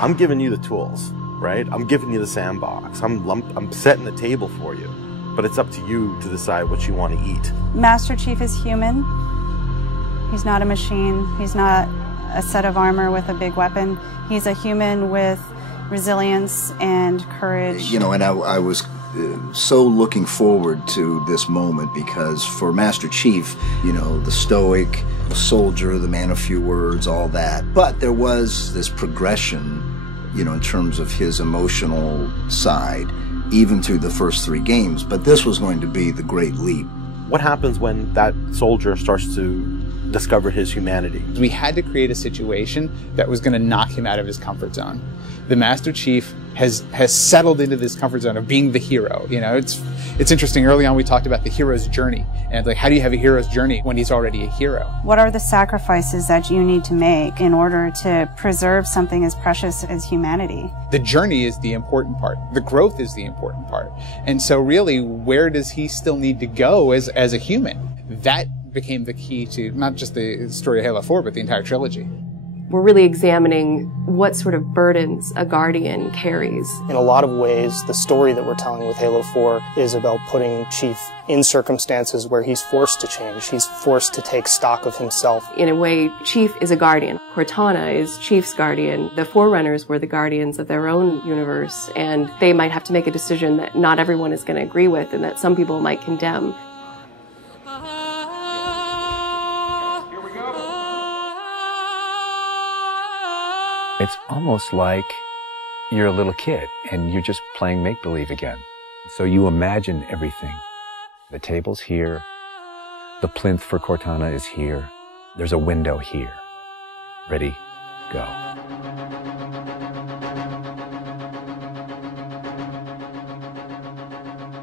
I'm giving you the tools, right? I'm giving you the sandbox. I'm setting the table for you. But it's up to you to decide what you want to eat. Master Chief is human. He's not a machine. He's not a set of armor with a big weapon. He's a human with resilience and courage. You know, and I was so looking forward to this moment because for Master Chief, you know, the stoic, the soldier, the man of few words, all that. But there was this progression, you know, in terms of his emotional side, even through the first 3 games. But this was going to be the great leap. What happens when that soldier starts to discover his humanity? We had to create a situation that was going to knock him out of his comfort zone. The Master Chief has settled into this comfort zone of being the hero. You know, it's interesting. Early on, we talked about the hero's journey, and like, how do you have a hero's journey when he's already a hero? What are the sacrifices that you need to make in order to preserve something as precious as humanity? The journey is the important part. The growth is the important part. And so really, where does he still need to go as a human? That became the key to not just the story of Halo 4, but the entire trilogy. We're really examining what sort of burdens a Guardian carries. In a lot of ways, the story that we're telling with Halo 4 is about putting Chief in circumstances where he's forced to change. He's forced to take stock of himself. In a way, Chief is a Guardian. Cortana is Chief's Guardian. The Forerunners were the Guardians of their own universe, and they might have to make a decision that not everyone is going to agree with and that some people might condemn. It's almost like you're a little kid and you're just playing make-believe again. So you imagine everything. The table's here. The plinth for Cortana is here. There's a window here. Ready, go.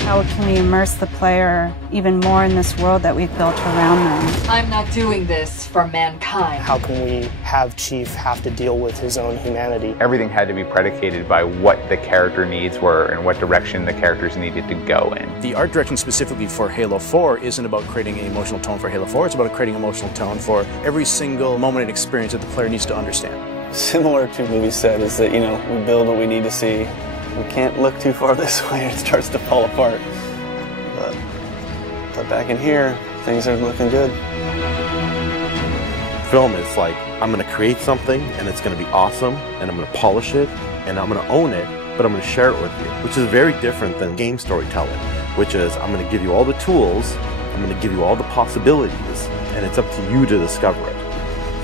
How can we immerse the player even more in this world that we've built around them? I'm not doing this for mankind. How can we have Chief have to deal with his own humanity? Everything had to be predicated by what the character needs were and what direction the characters needed to go in. The art direction specifically for Halo 4 isn't about creating an emotional tone for Halo 4, it's about creating an emotional tone for every single moment and experience that the player needs to understand. Similar to what we said is that, you know, we build what we need to see. We can't look too far this way or it starts to fall apart. But back in here, things are looking good. Film is like, I'm going to create something and it's going to be awesome and I'm going to polish it and I'm going to own it, but I'm going to share it with you, which is very different than game storytelling, which is I'm going to give you all the tools, I'm going to give you all the possibilities, and it's up to you to discover it.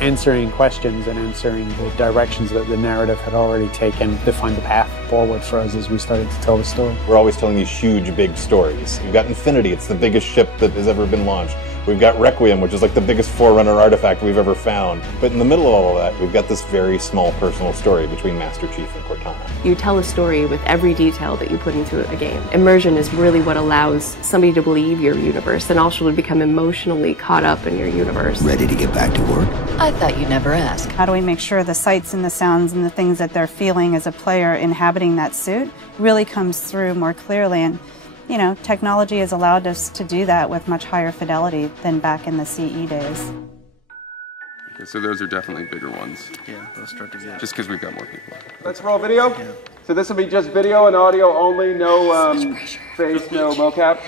Answering questions and answering the directions that the narrative had already taken defined the path forward for us as we started to tell the story. We're always telling these huge, big stories. We've got Infinity, it's the biggest ship that has ever been launched. We've got Requiem, which is like the biggest Forerunner artifact we've ever found. But in the middle of all of that, we've got this very small personal story between Master Chief and Cortana. You tell a story with every detail that you put into a game. Immersion is really what allows somebody to believe your universe and also to become emotionally caught up in your universe. Ready to get back to work? I thought you'd never ask. How do we make sure the sights and the sounds and the things that they're feeling as a player inhabiting that suit really comes through more clearly? And you know, technology has allowed us to do that with much higher fidelity than back in the CE days. Okay, so those are definitely bigger ones. Yeah, those start to get... Just because we've got more people. Let's roll video. Yeah. So this will be just video and audio only, no face, no mocap.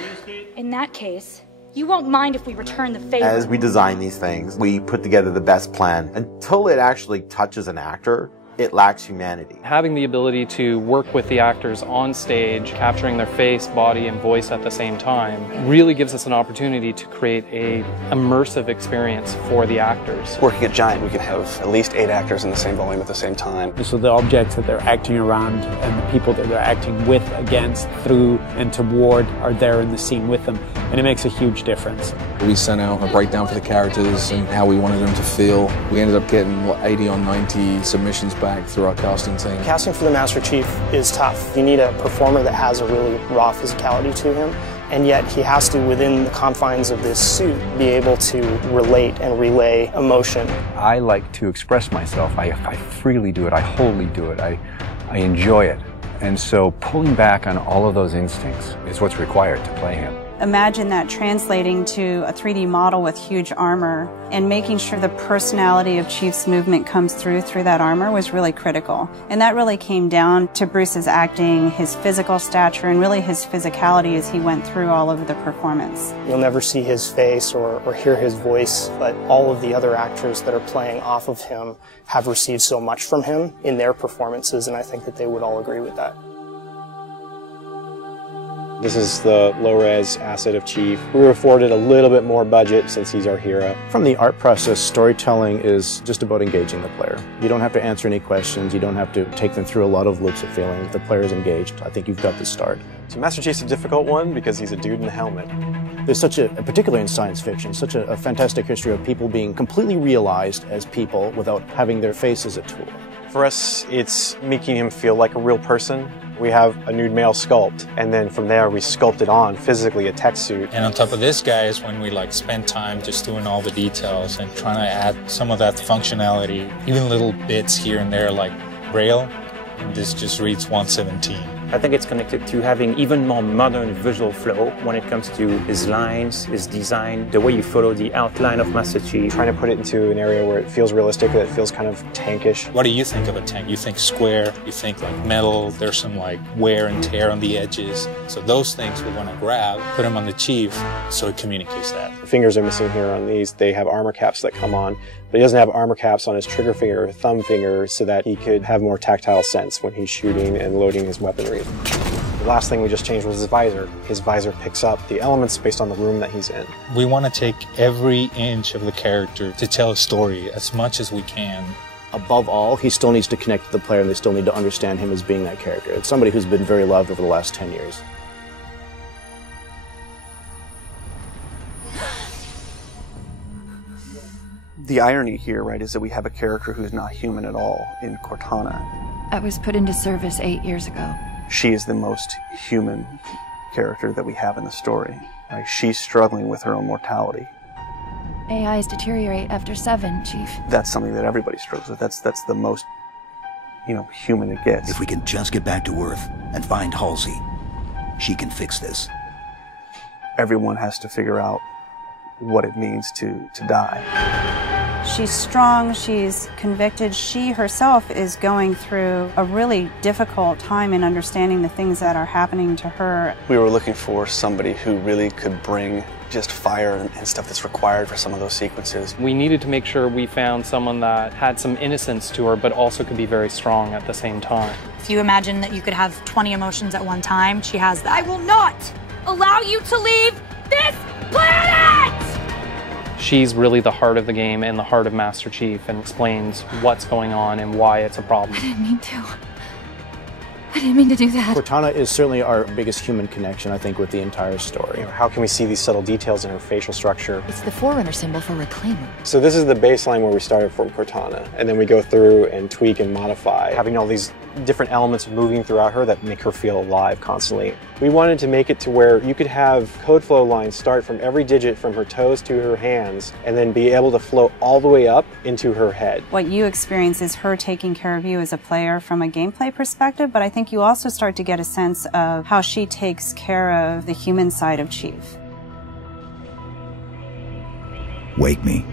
In that case, you won't mind if we return the favor. As we design these things, we put together the best plan. Until it actually touches an actor, it lacks humanity. Having the ability to work with the actors on stage, capturing their face, body, and voice at the same time, really gives us an opportunity to create an immersive experience for the actors. Working at Giant, we can have at least 8 actors in the same volume at the same time. So the objects that they're acting around and the people that they're acting with, against, through, and toward are there in the scene with them, and it makes a huge difference. We sent out a breakdown for the characters and how we wanted them to feel. We ended up getting, 80 or 90 submissions back through our casting team. Casting for the Master Chief is tough. You need a performer that has a really raw physicality to him, and yet he has to, within the confines of this suit, be able to relate and relay emotion. I like to express myself. I freely do it. I wholly do it. I enjoy it. And so pulling back on all of those instincts is what's required to play him. Imagine that translating to a 3D model with huge armor and making sure the personality of Chief's movement comes through that armor was really critical. And that really came down to Bruce's acting, his physical stature, and really his physicality as he went through all of the performance. You'll never see his face or hear his voice, but all of the other actors that are playing off of him have received so much from him in their performances, and I think that they would all agree with that. This is the low-res asset of Chief. We were afforded a little bit more budget since he's our hero. From the art process, storytelling is just about engaging the player. You don't have to answer any questions. You don't have to take them through a lot of loops of feeling. If the player is engaged, I think you've got the start. So Master Chief's a difficult one because he's a dude in a helmet. There's such particularly in science fiction, such a fantastic history of people being completely realized as people without having their face as a tool. For us, it's making him feel like a real person. We have a nude male sculpt, and then from there we sculpt it on physically a tech suit. And on top of this, guys, when we spend time just doing all the details and trying to add some of that functionality, even little bits here and there like braille, and this just reads 117. I think it's connected to having even more modern visual flow when it comes to his lines, his design, the way you follow the outline of Master Chief. Trying to put it into an area where it feels realistic, that it feels kind of tankish. What do you think of a tank? You think square, you think metal, there's some wear and tear on the edges. So those things we want to grab, put them on the Chief so it communicates that. The fingers are missing here on these. They have armor caps that come on, but he doesn't have armor caps on his trigger finger or thumb finger so that he could have more tactile sense when he's shooting and loading his weaponry. The last thing we just changed was his visor. His visor picks up the elements based on the room that he's in. We want to take every inch of the character to tell a story as much as we can. Above all, he still needs to connect to the player and they still need to understand him as being that character. It's somebody who's been very loved over the last 10 years. The irony here, right, is that we have a character who's not human at all in Cortana. I was put into service 8 years ago. She is the most human character that we have in the story. Right? She's struggling with her own mortality. AIs deteriorate after 7, Chief. That's something that everybody struggles with. That's the most, human it gets. If we can just get back to Earth and find Halsey, she can fix this. Everyone has to figure out what it means to die. She's strong, she's convicted. She herself is going through a really difficult time in understanding the things that are happening to her. We were looking for somebody who really could bring just fire and stuff that's required for some of those sequences. We needed to make sure we found someone that had some innocence to her, but also could be very strong at the same time. If you imagine that you could have 20 emotions at one time, she has that. I will not allow you to leave this planet! She's really the heart of the game and the heart of Master Chief and explains what's going on and why it's a problem. I didn't mean to. I didn't mean to do that. Cortana is certainly our biggest human connection, I think, with the entire story. How can we see these subtle details in her facial structure? It's the Forerunner symbol for Reclaimer. So this is the baseline where we started from Cortana, and then we go through and tweak and modify, having all these different elements moving throughout her that make her feel alive constantly. We wanted to make it to where you could have code flow lines start from every digit from her toes to her hands, and then be able to flow all the way up into her head. What you experience is her taking care of you as a player from a gameplay perspective, but I think you also start to get a sense of how she takes care of the human side of Chief. Wake me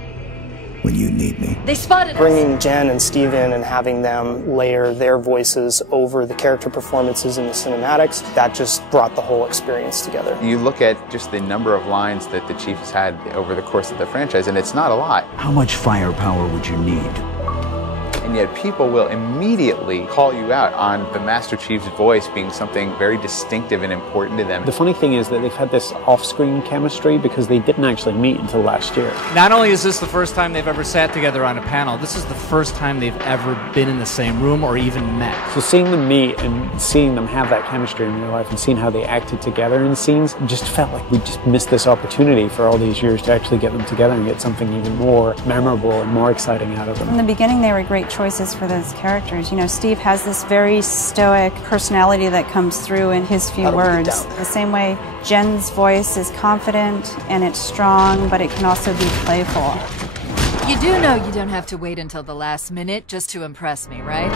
when you need me. They spotted us! Bringing Jen and Steve in and having them layer their voices over the character performances in the cinematics, that just brought the whole experience together. You look at just the number of lines that the Chief has had over the course of the franchise, and it's not a lot. How much firepower would you need? And yet people will immediately call you out on the Master Chief's voice being something very distinctive and important to them. The funny thing is that they've had this off-screen chemistry because they didn't actually meet until last year. Not only is this the first time they've ever sat together on a panel, this is the first time they've ever been in the same room or even met. So seeing them meet and seeing them have that chemistry in real life and seeing how they acted together in scenes just felt like we just missed this opportunity for all these years to actually get them together and get something even more memorable and more exciting out of them. In the beginning, they were great choices for those characters. You know, Steve has this very stoic personality that comes through in his few words. The same way Jen's voice is confident and it's strong, but it can also be playful. You do know you don't have to wait until the last minute just to impress me, right?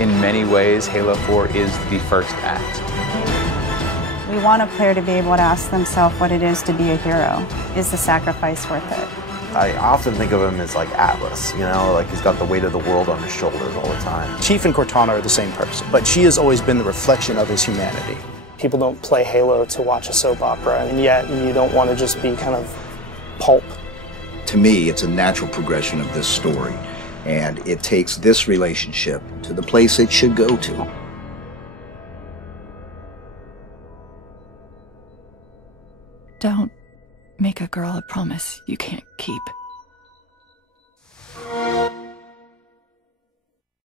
In many ways, Halo 4 is the first act. We want a player to be able to ask themselves what it is to be a hero. Is the sacrifice worth it? I often think of him as like Atlas, you know, like he's got the weight of the world on his shoulders all the time. Chief and Cortana are the same person, but she has always been the reflection of his humanity. People don't play Halo to watch a soap opera, and yet you don't want to just be kind of pulp. To me, it's a natural progression of this story, and it takes this relationship to the place it should go to. Don't make a girl a promise you can't keep.